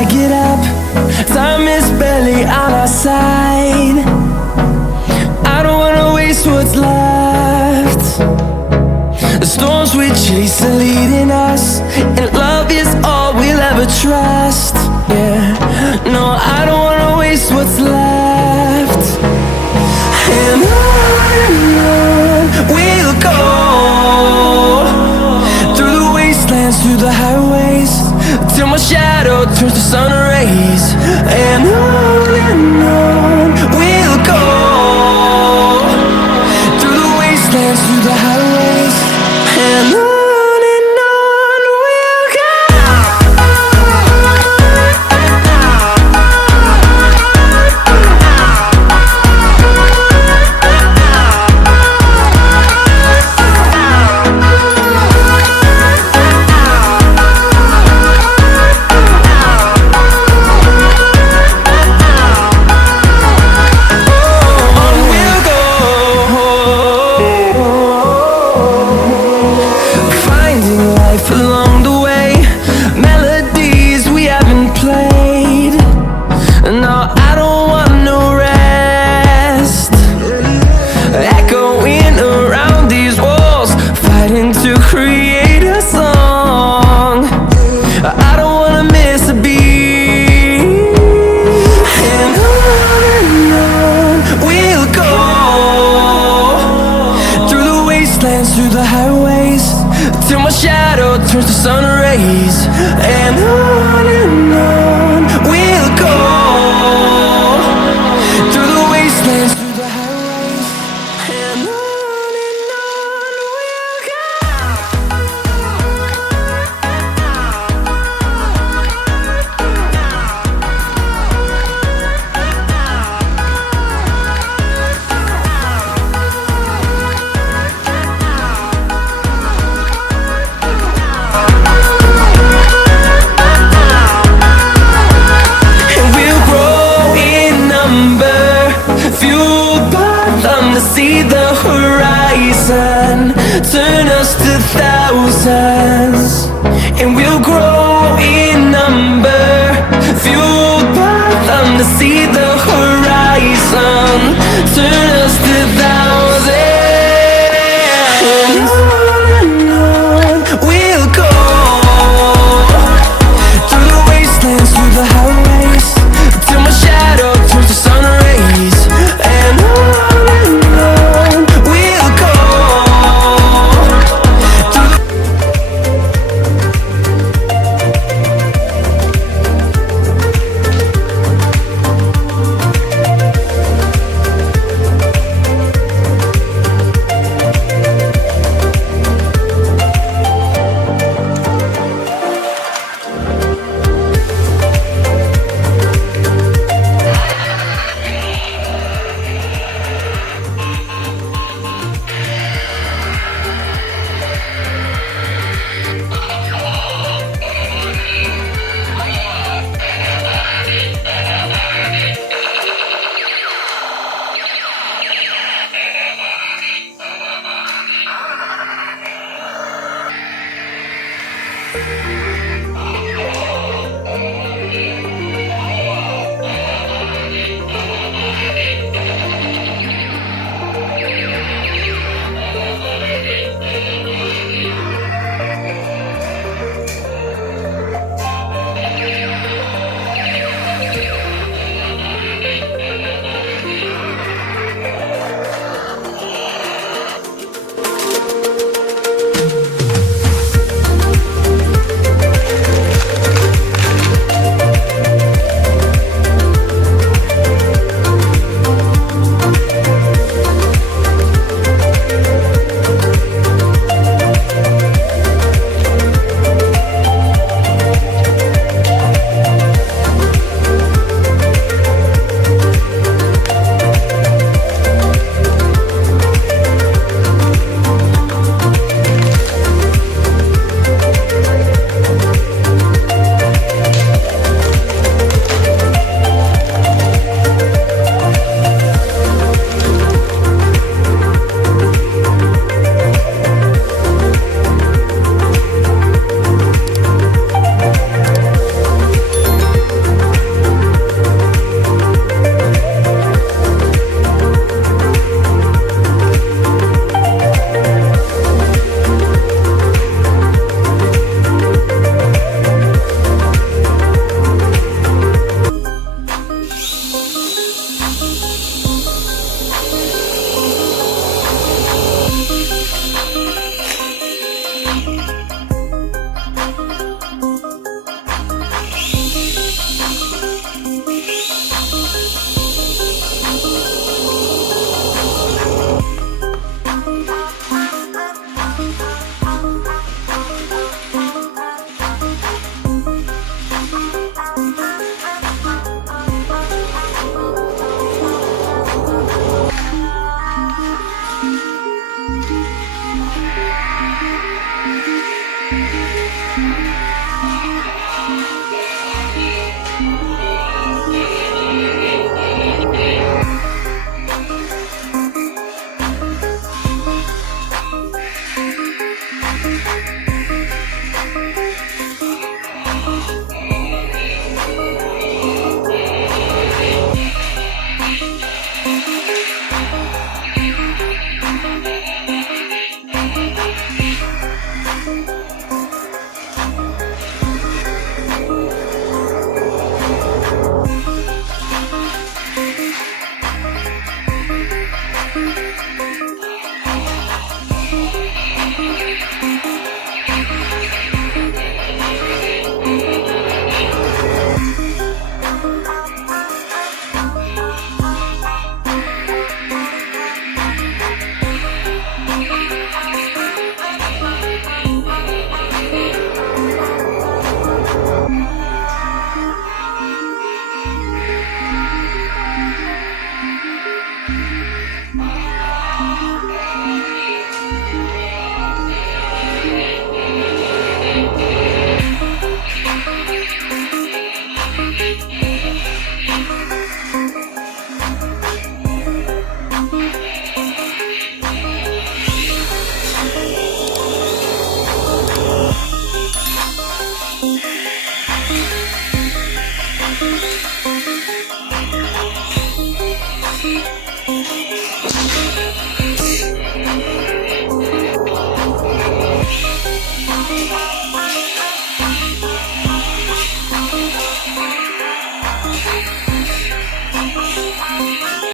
I get up, time is barely on our side. I don't wanna waste what's left. The storms we chase are leading us, and love is all we'll ever trust. Yeah, no, I don't wanna waste what's left. And on we'll go, through the wastelands, through the highways, till my shadow turns to sun rays. And on we'll go, through the wastelands, through the highways, and on. Along the way, melodies we haven't played. No, I don't want no rest. Echoing around these walls, fighting to create a song. I don't wanna miss a beat. And on we'll go, through the wastelands, through the highways, till my shadow turns to sun rays. And on we'll go, through the wastelands, through the highways, and on we'll go. Wali.